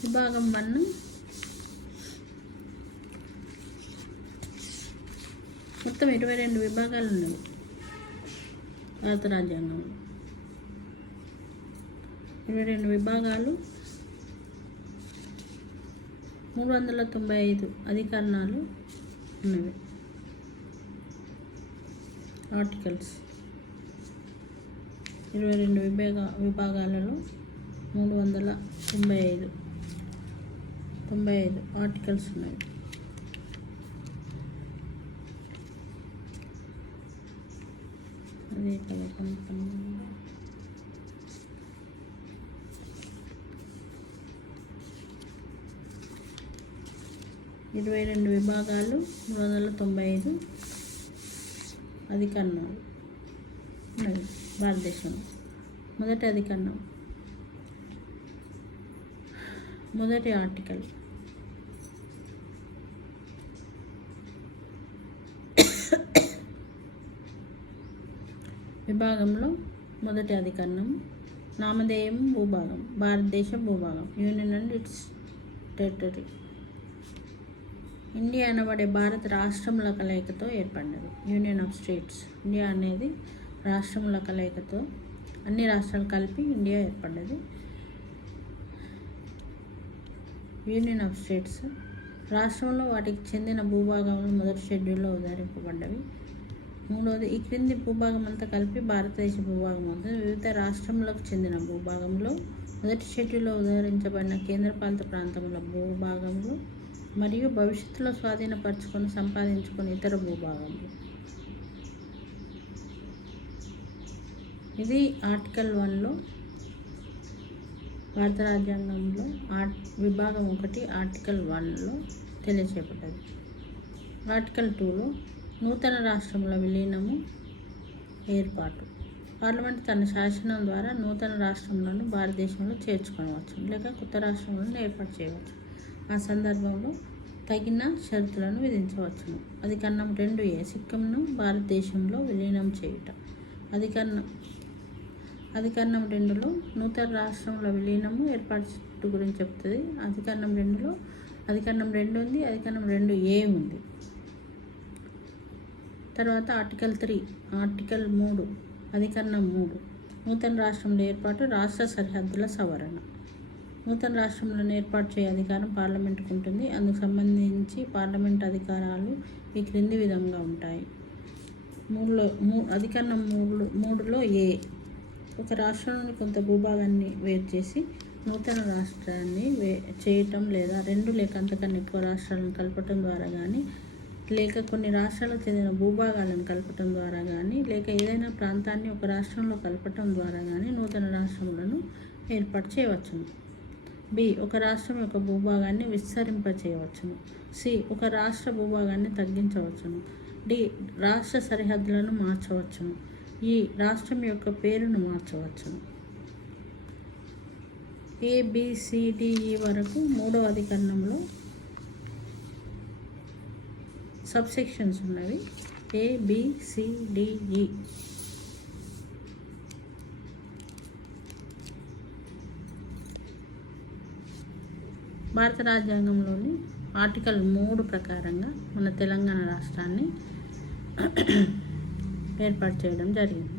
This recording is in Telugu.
విభాగం 1 మొత్తం 22 విభాగాలు ఉన్నవి భారత రాజ్యాంగంలో. 22 విభాగాలు, 395 అధికరణాలు ఉన్నవి. ఆర్టికల్స్ 22 విభాగాలలో 395 ఆర్టికల్స్ ఉన్నాయి. అదే కదా 22 విభాగాలు, 395 అధికరణాలు ఉన్నాయి భారతదేశంలో. మొదటి అధికరణం, మొదటి ఆర్టికల్ విభాగంలో మొదటి అధికరణం నామధేయం భూభాగం, భారతదేశ భూభాగం, union and its territory. India అనబడే భారత రాష్ట్రముల కలయికతో ఏర్పడినది. Union of states. ఇండియా అనేది రాష్ట్రముల కలయికతో, అన్ని రాష్ట్రాలు కలిపి ఇండియా ఏర్పడ్డది. యూనియన్ ఆఫ్ స్టేట్స్ రాష్ట్రంలో వాటికి చెందిన భూభాగంలో మొదటి షెడ్యూల్లో ఉదహరింపబడ్డవి. మూడవది, ఈ క్రింది భూభాగం అంతా కలిపి భారతదేశ భూభాగం అవుతుంది. వివిధ రాష్ట్రములకు చెందిన భూభాగంలో మొదటి షెడ్యూల్లో ఉదహరించబడిన కేంద్రపాలిత ప్రాంతముల భూభాగంలో మరియు భవిష్యత్తులో స్వాధీనపరచుకొని సంపాదించుకొని ఇతర భూభాగంలో. ఇది ఆర్టికల్ 1లో భారత రాజ్యాంగంలో విభాగం 1 ఆర్టికల్ 1లో తెలియచేయబడ్డది. ఆర్టికల్ 2లో నూతన రాష్ట్రముల విలీనము, ఏర్పాటు. పార్లమెంట్ తన శాసనం ద్వారా నూతన రాష్ట్రములను భారతదేశంలో చేర్చుకోవచ్చు లేక కొత్త రాష్ట్రములను ఏర్పాటు చేయవచ్చు. ఆ సందర్భంలో తగిన షరతులను విధించవచ్చును. అధికరణం 2A సిక్కింను భారతదేశంలో విలీనం చేయుట. అధికరణం 2లో నూతన రాష్ట్రముల విలీనము, ఏర్పాటు గురించి చెప్తుంది. అధికరణం 2లో అధికరణం 2 ఉంది, అధికరణం 2A ఉంది. తర్వాత ఆర్టికల్ 3 అధికరణం 3 నూతన రాష్ట్రముల ఏర్పాటు, రాష్ట్ర సరిహద్దుల సవరణ. నూతన రాష్ట్రములను ఏర్పాటు చేయ అధికారం పార్లమెంటుకు ఉంటుంది. అందుకు సంబంధించి పార్లమెంట్ అధికారాలు ఈ క్రింది విధంగా ఉంటాయి. అధికరణం 3లో A ఒక రాష్ట్రంలోని కొంత భూభాగాన్ని వేరు చేసి నూతన రాష్ట్రాన్ని చేయటం లేదా 2 లేక అంతకన్నా ఎక్కువ రాష్ట్రాలను కలపటం ద్వారా కానీ, లేక కొన్ని రాష్ట్రాలకు చెందిన భూభాగాలను కలపటం ద్వారా కానీ, లేక ఏదైనా ప్రాంతాన్ని ఒక రాష్ట్రంలో కలపటం ద్వారా కానీ నూతన రాష్ట్రములను ఏర్పాటు చేయవచ్చును. B ఒక రాష్ట్రం యొక్క భూభాగాన్ని విస్తరింపచేయవచ్చును. C ఒక రాష్ట్ర భూభాగాన్ని తగ్గించవచ్చును. D రాష్ట్ర సరిహద్దులను మార్చవచ్చును. E రాష్ట్రం యొక్క పేరును మార్చవచ్చును. ABCDE వరకు 3వ అధికరణంలో సబ్సెక్షన్స్ ఉన్నవి. ABCDE. భారత రాజ్యాంగంలోని ఆర్టికల్ 3 ప్రకారంగా మన తెలంగాణ రాష్ట్రాన్ని ఏర్పాటు చేయడం జరిగింది.